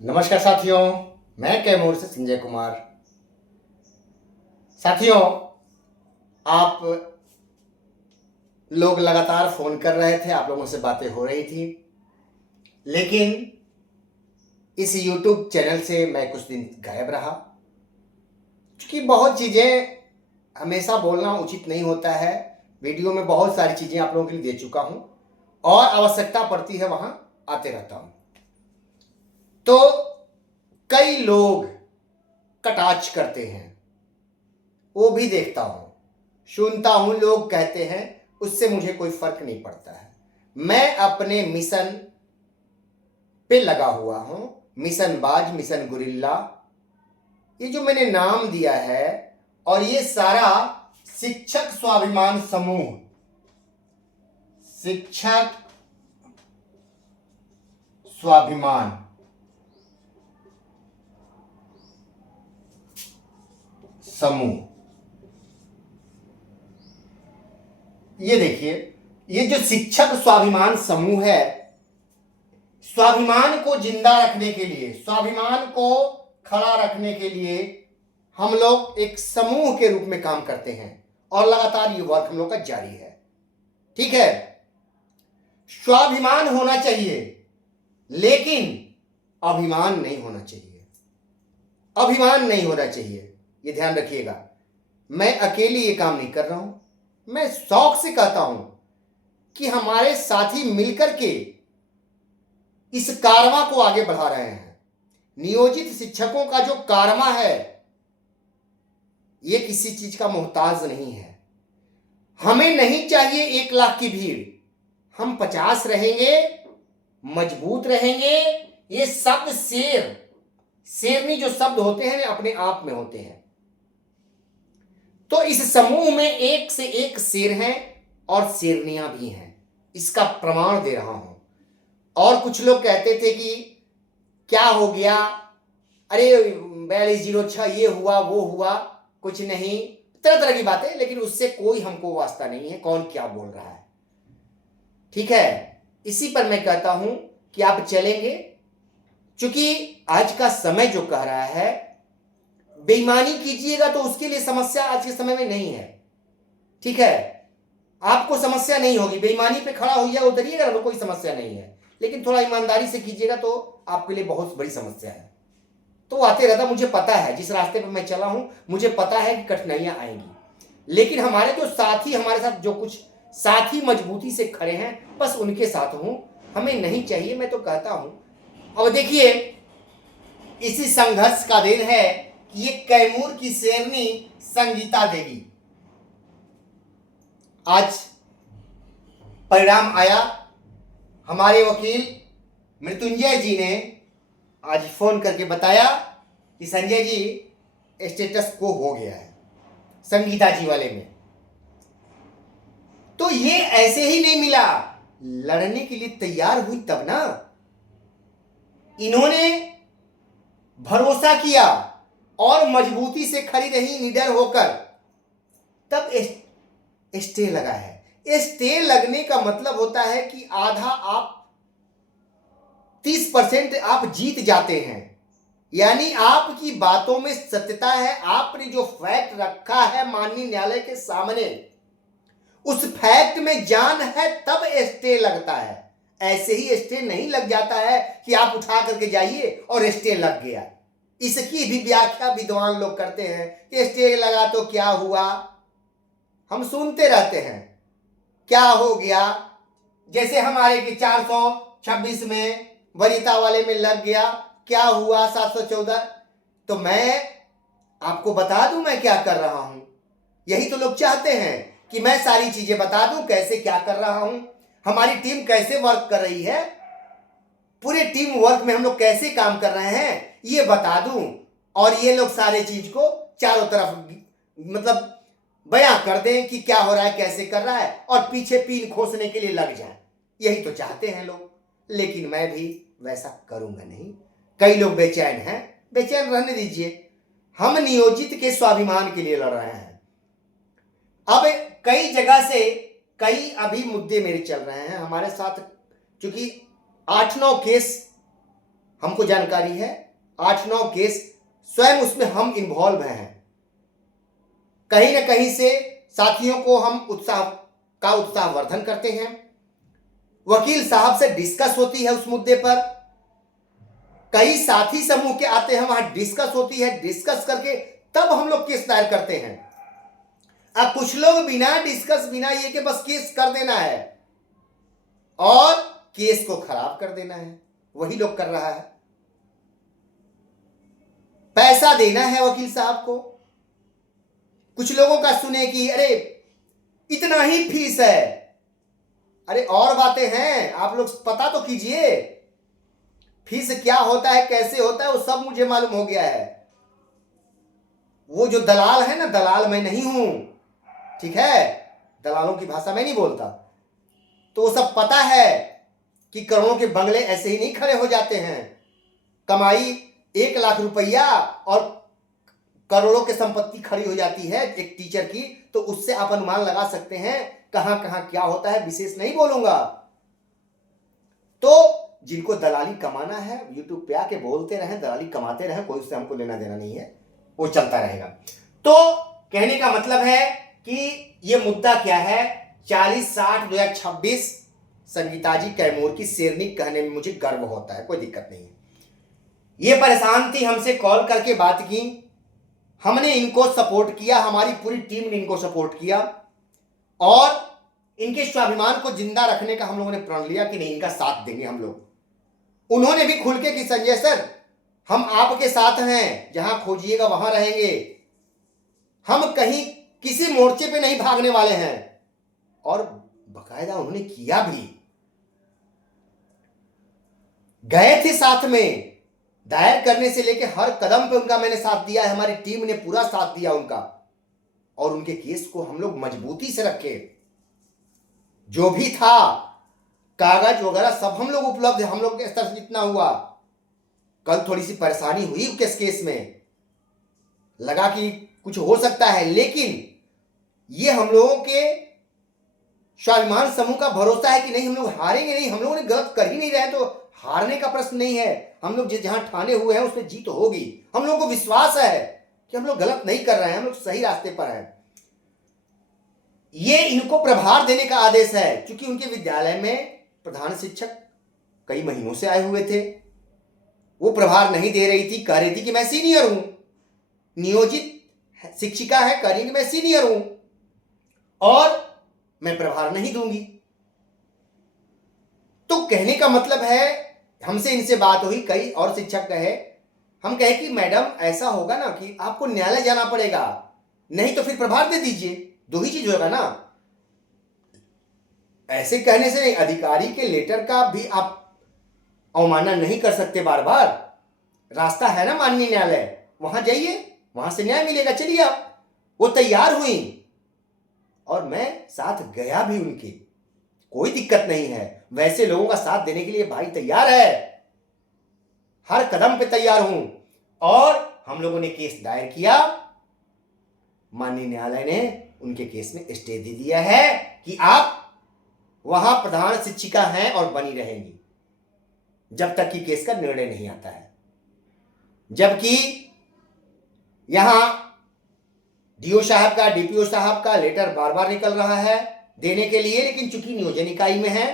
नमस्कार साथियों, मैं कैमूर से संजय कुमार। साथियों, आप लोग लगातार फ़ोन कर रहे थे, आप लोगों से बातें हो रही थी, लेकिन इस यूट्यूब चैनल से मैं कुछ दिन गायब रहा, क्योंकि बहुत चीज़ें हमेशा बोलना उचित नहीं होता है। वीडियो में बहुत सारी चीज़ें आप लोगों के लिए दे चुका हूँ और आवश्यकता पड़ती है वहाँ आते रहता हूँ। तो कई लोग कटाक्ष करते हैं, वो भी देखता हूँ, सुनता हूँ। लोग कहते हैं, उससे मुझे कोई फर्क नहीं पड़ता है। मैं अपने मिशन पे लगा हुआ हूँ। मिशन बाज, मिशन गुरिल्ला, ये जो मैंने नाम दिया है, और ये सारा शिक्षक स्वाभिमान समूह, शिक्षक स्वाभिमान समूह, ये देखिए, ये जो शिक्षक स्वाभिमान समूह है, स्वाभिमान को जिंदा रखने के लिए, स्वाभिमान को खड़ा रखने के लिए हम लोग एक समूह के रूप में काम करते हैं और लगातार ये वर्क हम लोग का जारी है। ठीक है, स्वाभिमान होना चाहिए, लेकिन अभिमान नहीं होना चाहिए। अभिमान नहीं होना चाहिए, ये ध्यान रखिएगा। मैं अकेले ये काम नहीं कर रहा हूं, मैं शौक से कहता हूं कि हमारे साथी मिलकर के इस कारवां को आगे बढ़ा रहे हैं। नियोजित शिक्षकों का जो कारवां है, ये किसी चीज का मोहताज नहीं है। हमें नहीं चाहिए 1 लाख की भीड़, हम 50 रहेंगे, मजबूत रहेंगे। ये शब्द शेरनी जो शब्द होते हैं, अपने आप में होते हैं। तो इस समूह में एक से एक शेर हैं और शेरनियां भी हैं, इसका प्रमाण दे रहा हूं। और कुछ लोग कहते थे कि क्या हो गया, अरे 4206 ये हुआ वो हुआ, कुछ नहीं, तरह तरह की बातें, लेकिन उससे कोई हमको वास्ता नहीं है कौन क्या बोल रहा है। ठीक है, इसी पर मैं कहता हूं कि आप चलेंगे, क्योंकि आज का समय जो कह रहा है बेईमानी कीजिएगा तो उसके लिए समस्या आज के समय में नहीं है। ठीक है, आपको समस्या नहीं होगी, बेईमानी पे खड़ा होइए, उतरिएगा तो कोई समस्या नहीं है, लेकिन थोड़ा ईमानदारी से कीजिएगा तो आपके लिए बहुत बड़ी समस्या है। तो आते रहता, मुझे पता है, जिस रास्ते पर मैं चला हूं मुझे पता है कि कठिनाइयां आएंगी, लेकिन हमारे जो साथी, हमारे साथ जो कुछ साथी मजबूती से खड़े हैं, बस उनके साथ हूं। हमें नहीं चाहिए, मैं तो कहता हूं। अब देखिए, इसी संघर्ष का दिन है कि ये कैमूर की शेरनी संगीता देवी, आज परिणाम आया। हमारे वकील मृत्युंजय जी ने आज फोन करके बताया कि संजय जी स्टेटस को हो गया है संगीता जी वाले में। तो ये ऐसे ही नहीं मिला, लड़ने के लिए तैयार हुई तब ना। इन्होंने भरोसा किया और मजबूती से खड़ी रही, निडर होकर, तब स्टे लगा है। स्टे लगने का मतलब होता है कि आधा आप 30% आप जीत जाते हैं, यानी आपकी बातों में सत्यता है। आपने जो फैक्ट रखा है माननीय न्यायालय के सामने, उस फैक्ट में जान है, तब स्टे लगता है। ऐसे ही स्टे नहीं लग जाता है कि आप उठा करके जाइए और स्टे लग गया। इसकी भी व्याख्या विद्वान लोग करते हैं कि स्टे लगा तो क्या हुआ, हम सुनते रहते हैं क्या हो गया। जैसे हमारे के 426 में वरीयता वाले में लग गया, क्या हुआ 714। तो मैं आपको बता दूं मैं क्या कर रहा हूं। यही तो लोग चाहते हैं कि मैं सारी चीजें बता दूं, कैसे क्या कर रहा हूं, हमारी टीम कैसे वर्क कर रही है, पूरे टीम वर्क में हम लोग कैसे काम कर रहे हैं, ये बता दूं। और ये लोग सारे चीज को चारों तरफ मतलब बयां कर दें कि क्या हो रहा है, कैसे कर रहा है, और पीछे पीन खोसने के लिए लग जाए। यही तो चाहते हैं लोग, लेकिन मैं भी वैसा करूंगा नहीं। कई लोग बेचैन हैं, बेचैन रहने दीजिए। हम नियोजित के स्वाभिमान के लिए लड़ रहे हैं। अब कई जगह से कई अभी मुद्दे मेरे चल रहे हैं हमारे साथ, क्योंकि 8-9 केस हमको जानकारी है, 8-9 केस स्वयं उसमें हम इन्वॉल्व हैं। कहीं ना कहीं से साथियों को हम उत्साहवर्धन करते हैं, वकील साहब से डिस्कस होती है उस मुद्दे पर, कई साथी समूह के आते हैं, वहां डिस्कस होती है, डिस्कस करके तब हम लोग केस दायर करते हैं। अब कुछ लोग बिना डिस्कस, बिना ये कि बस केस कर देना है और केस को खराब कर देना है, वही लोग कर रहा है। पैसा देना है वकील साहब को। कुछ लोगों का सुने कि अरे इतना ही फीस है, अरे और बातें हैं, आप लोग पता तो कीजिए फीस क्या होता है, कैसे होता है, वो सब मुझे मालूम हो गया है। वो जो दलाल है ना, दलाल मैं नहीं हूं, ठीक है, दलालों की भाषा मैं नहीं बोलता, तो वो सब पता है कि करोड़ों के बंगले ऐसे ही नहीं खड़े हो जाते हैं। कमाई 1 लाख रुपया और करोड़ों की संपत्ति खड़ी हो जाती है एक टीचर की, तो उससे आप अनुमान लगा सकते हैं कहां कहां क्या होता है, विशेष नहीं बोलूंगा। तो जिनको दलाली कमाना है, यूट्यूब पे आके बोलते रहें, दलाली कमाते रहें, कोई उससे हमको लेना देना नहीं है, वो चलता रहेगा। तो कहने का मतलब है कि ये मुद्दा क्या है, 40-60-2026 संगीता जी कैमूर की शेरनी कहने में मुझे गर्व होता है, कोई दिक्कत नहीं है। ये परेशान थी, हमसे कॉल करके बात की, हमने इनको सपोर्ट किया, हमारी पूरी टीम ने इनको सपोर्ट किया और इनके स्वाभिमान को जिंदा रखने का हम लोगों ने प्रण लिया कि नहीं, इनका साथ देंगे हम लोग। उन्होंने भी खुल के कि संजय सर हम आपके साथ हैं, जहां खोजिएगा वहां रहेंगे, हम कहीं किसी मोर्चे पे नहीं भागने वाले हैं। और बकायदा उन्होंने किया भी, गए थे साथ में, दायर करने से लेके हर कदम पे उनका मैंने साथ दिया है, हमारी टीम ने पूरा साथ दिया उनका, और उनके केस को हम लोग मजबूती से रखे। जो भी था कागज वगैरह सब हम लोग उपलब्ध है, हम लोग के स्तर से जितना हुआ। कल थोड़ी सी परेशानी हुई केस में, लगा कि कुछ हो सकता है, लेकिन ये हम लोगों के स्वाभिमान समूह का भरोसा है कि नहीं हम लोग हारेंगे नहीं, हम लोगों ने गलत कर ही नहीं रहे, तो हारने का प्रश्न नहीं है। हम लोग जहां ठाने हुए हैं उसमें जीत होगी, हम लोगों को विश्वास है कि हम लोग गलत नहीं कर रहे हैं, हम लोग सही रास्ते पर हैं। ये इनको प्रभार देने का आदेश है, क्योंकि उनके विद्यालय में प्रधान शिक्षक कई महीनों से आए हुए थे, वो प्रभार नहीं दे रही थी, कह रही थी कि मैं सीनियर हूं, नियोजित शिक्षिका है, कह रही कि मैं सीनियर हूं और मैं प्रभार नहीं दूंगी। तो कहने का मतलब है, हमसे इनसे बात हुई, कई और शिक्षक कहे, हम कहे कि मैडम ऐसा होगा ना कि आपको न्यायालय जाना पड़ेगा, नहीं तो फिर प्रभार दे दीजिए, दो ही चीज होगा ना। ऐसे कहने से नहीं, अधिकारी के लेटर का भी आप अवमानना नहीं कर सकते बार बार, रास्ता है ना माननीय न्यायालय, वहां जाइए, वहां से न्याय मिलेगा, चलिए आप। वो तैयार हुई और मैं साथ गया भी उनके, कोई दिक्कत नहीं है, वैसे लोगों का साथ देने के लिए भाई तैयार है, हर कदम पे तैयार हूं। और हम लोगों ने केस दायर किया, माननीय न्यायालय ने उनके केस में स्टे दे दिया है कि आप वहां प्रधान शिक्षिका हैं और बनी रहेंगी जब तक कि केस का निर्णय नहीं आता है। जबकि यहां डीओ साहब का, डीपीओ साहब का लेटर बार बार निकल रहा है देने के लिए, लेकिन चूंकि नियोजन इकाई में है,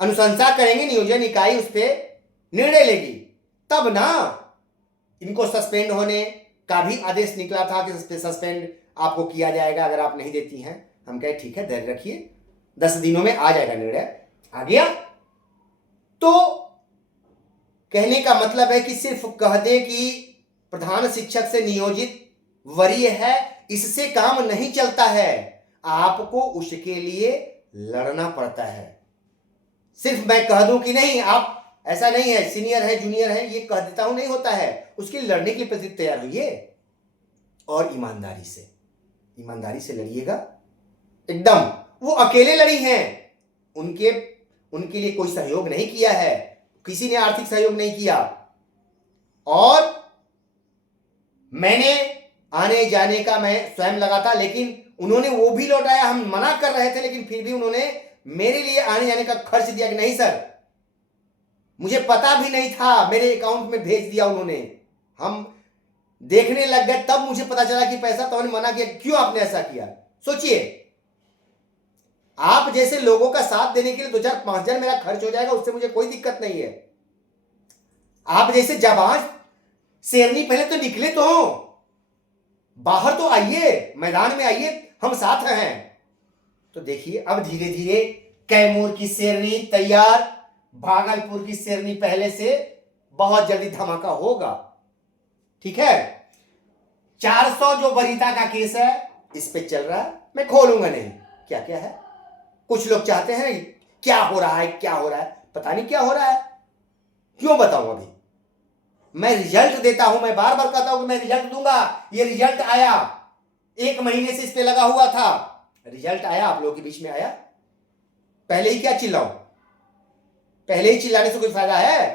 अनुशंसा करेंगे, नियोजन इकाई उस पर निर्णय लेगी, तब ना इनको सस्पेंड होने का भी आदेश निकला था कि सस्पेंड आपको किया जाएगा अगर आप नहीं देती हैं। हम कहे ठीक है, धैर्य रखिए, 10 दिनों में आ जाएगा निर्णय। आ गया तो कहने का मतलब है कि सिर्फ कह दे कि प्रधान शिक्षक से नियोजित वरीय है, इससे काम नहीं चलता है, आपको उसके लिए लड़ना पड़ता है। सिर्फ मैं कह दूं कि नहीं आप ऐसा नहीं है, सीनियर है, जूनियर है, ये कह देता हूं नहीं होता है, उसके लिए लड़ने के लिए प्रति तैयार होइए और ईमानदारी से लड़िएगा एकदम। वो अकेले लड़ी हैं, उनके लिए कोई सहयोग नहीं किया है, किसी ने आर्थिक सहयोग नहीं किया, और मैंने आने जाने का मैं स्वयं लगा था, लेकिन उन्होंने वो भी लौटाया, हम मना कर रहे थे लेकिन फिर भी उन्होंने मेरे लिए आने जाने का खर्च दिया कि नहीं सर मुझे पता भी नहीं था, मेरे अकाउंट में भेज दिया उन्होंने। हम देखने लग गए, तब मुझे पता चला कि पैसा, तो उन्होंने मना किया। क्यों आपने ऐसा किया? सोचिए, आप जैसे लोगों का साथ देने के लिए 2,000-5,000 मेरा खर्च हो जाएगा, उससे मुझे कोई दिक्कत नहीं है। आप जैसे जाबाज शेरनी पहले तो निकले तो हो, बाहर तो आइए, मैदान में आइए, हम साथ हैं। तो देखिए, अब धीरे धीरे कैमूर की शेरनी तैयार, भागलपुर की शेरनी पहले से, बहुत जल्दी धमाका होगा। ठीक है, 400 जो वरीता का केस है इस पे चल रहा है, मैं खोलूंगा नहीं क्या क्या है। कुछ लोग चाहते हैं क्या हो रहा है, क्या हो रहा है, पता नहीं क्या हो रहा है, क्यों बताऊं? अभी मैं रिजल्ट देता हूं, मैं बार बार कहता हूं कि मैं रिजल्ट दूंगा। ये रिजल्ट आया, 1 महीने से इस पे लगा हुआ था, रिजल्ट आया, आप लोगों के बीच में आया। पहले ही क्या चिल्लाऊं? पहले ही चिल्लाने से कोई फायदा है?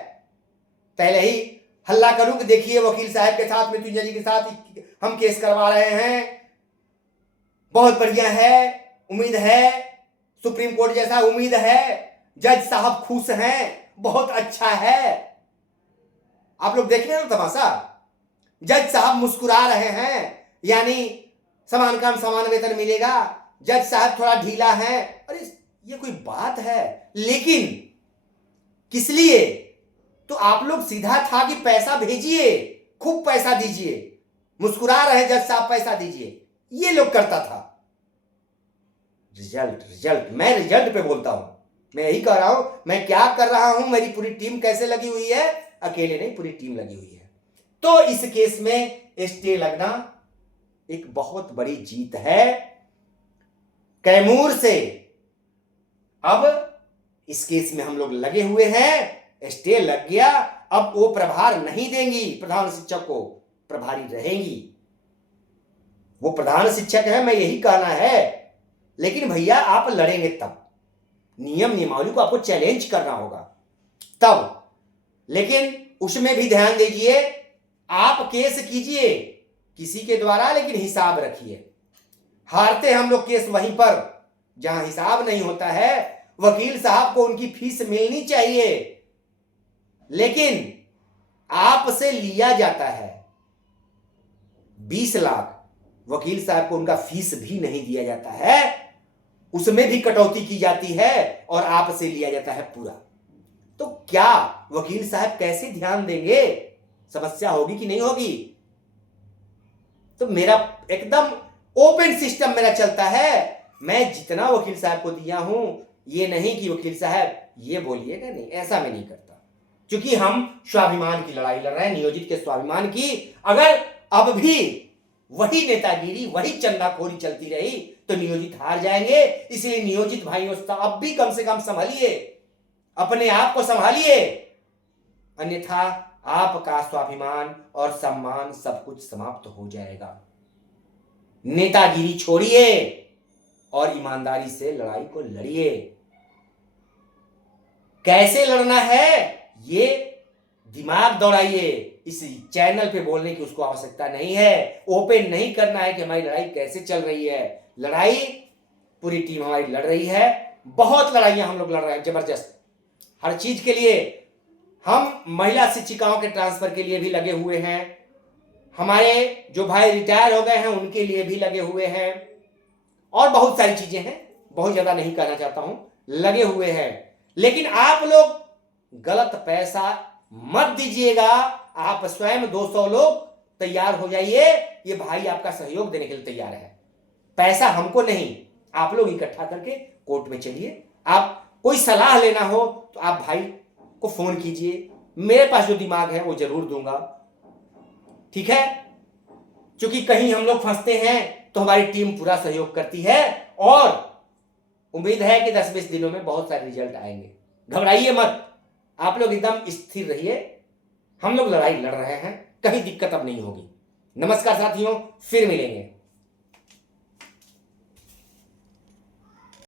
पहले ही हल्ला करूं कि देखिए वकील साहब के साथ, मृत्युंजय जी के साथ हम केस करवा रहे हैं, बहुत बढ़िया है, उम्मीद है सुप्रीम कोर्ट जैसा, उम्मीद है जज साहब खुश हैं, बहुत अच्छा है। आप लोग देख रहे हैं ना तमाशा, जज साहब मुस्कुरा रहे हैं, यानी समान काम समान वेतन मिलेगा, जज साहब थोड़ा ढीला है। अरे ये कोई बात है? लेकिन किस लिए? तो आप लोग सीधा था कि पैसा भेजिए, खूब पैसा दीजिए, मुस्कुरा रहे जज साहब पैसा दीजिए, ये लोग करता था। रिजल्ट रिजल्ट, मैं रिजल्ट पे बोलता हूं, मैं यही कह रहा हूं मैं क्या कर रहा हूं, मेरी पूरी टीम कैसे लगी हुई है, अकेले नहीं पूरी टीम लगी हुई है। तो इस केस में स्टे लगना एक बहुत बड़ी जीत है कैमूर से। अब इस केस में हम लोग लगे हुए हैं, स्टे लग गया, अब वो प्रभार नहीं देंगी, प्रधान शिक्षक को प्रभारी रहेंगी। वो प्रधान शिक्षक है, मैं यही कहना है। लेकिन भैया आप लड़ेंगे तब, नियम नियमावली को आपको चैलेंज करना होगा तब। लेकिन उसमें भी ध्यान दीजिए, आप केस कीजिए किसी के द्वारा, लेकिन हिसाब रखिए। हारते हम लोग केस वहीं पर जहां हिसाब नहीं होता है। वकील साहब को उनकी फीस मिलनी चाहिए, लेकिन आपसे लिया जाता है 20 लाख, वकील साहब को उनका फीस भी नहीं दिया जाता है, उसमें भी कटौती की जाती है और आपसे लिया जाता है पूरा। तो क्या वकील साहब कैसे ध्यान देंगे? समस्या होगी कि नहीं होगी? तो मेरा एकदम ओपन सिस्टम मेरा चलता है। मैं जितना वकील साहब को दिया हूं, ये नहीं कि वकील साहब ये बोलिएगा, नहीं, ऐसा मैं नहीं करता। क्योंकि हम स्वाभिमान की लड़ाई लड़ रहे हैं, नियोजित के स्वाभिमान की। अगर अब भी वही नेतागिरी, वही चंदाखोरी चलती रही तो नियोजित हार जाएंगे। इसलिए नियोजित भाइयों, अब भी कम से कम संभालिए, अपने आप को संभालिए, अन्यथा आपका स्वाभिमान और सम्मान सब कुछ समाप्त हो जाएगा। नेतागिरी छोड़िए और ईमानदारी से लड़ाई को लड़िए। कैसे लड़ना है ये दिमाग दौड़ाइए। इस चैनल पे बोलने की उसको आवश्यकता नहीं है, ओपन नहीं करना है कि हमारी लड़ाई कैसे चल रही है। लड़ाई पूरी टीम हमारी लड़ रही है, बहुत लड़ाइयां हम लोग लड़ रहे हैं, जबरदस्त, हर चीज के लिए। हम महिला शिक्षिकाओं के ट्रांसफर के लिए भी लगे हुए हैं, हमारे जो भाई रिटायर हो गए हैं उनके लिए भी लगे हुए हैं, और बहुत सारी चीजें हैं, बहुत ज्यादा नहीं कहना चाहता हूं, लगे हुए हैं। लेकिन आप लोग गलत पैसा मत दीजिएगा। आप स्वयं 200 लोग तैयार हो जाइए, ये भाई आपका सहयोग देने के लिए तैयार है। पैसा हमको नहीं, आप लोग इकट्ठा करके कोर्ट में चलिए। आप कोई सलाह लेना हो तो आप भाई को फोन कीजिए, मेरे पास जो दिमाग है वो जरूर दूंगा, ठीक है। क्योंकि कहीं हम लोग फंसते हैं तो हमारी टीम पूरा सहयोग करती है, और उम्मीद है कि 10-20 दिनों में बहुत सारे रिजल्ट आएंगे। घबराइए मत, आप लोग एकदम स्थिर रहिए। हम लोग लड़ाई लड़ रहे हैं, कहीं दिक्कत अब नहीं होगी। नमस्कार साथियों, फिर मिलेंगे।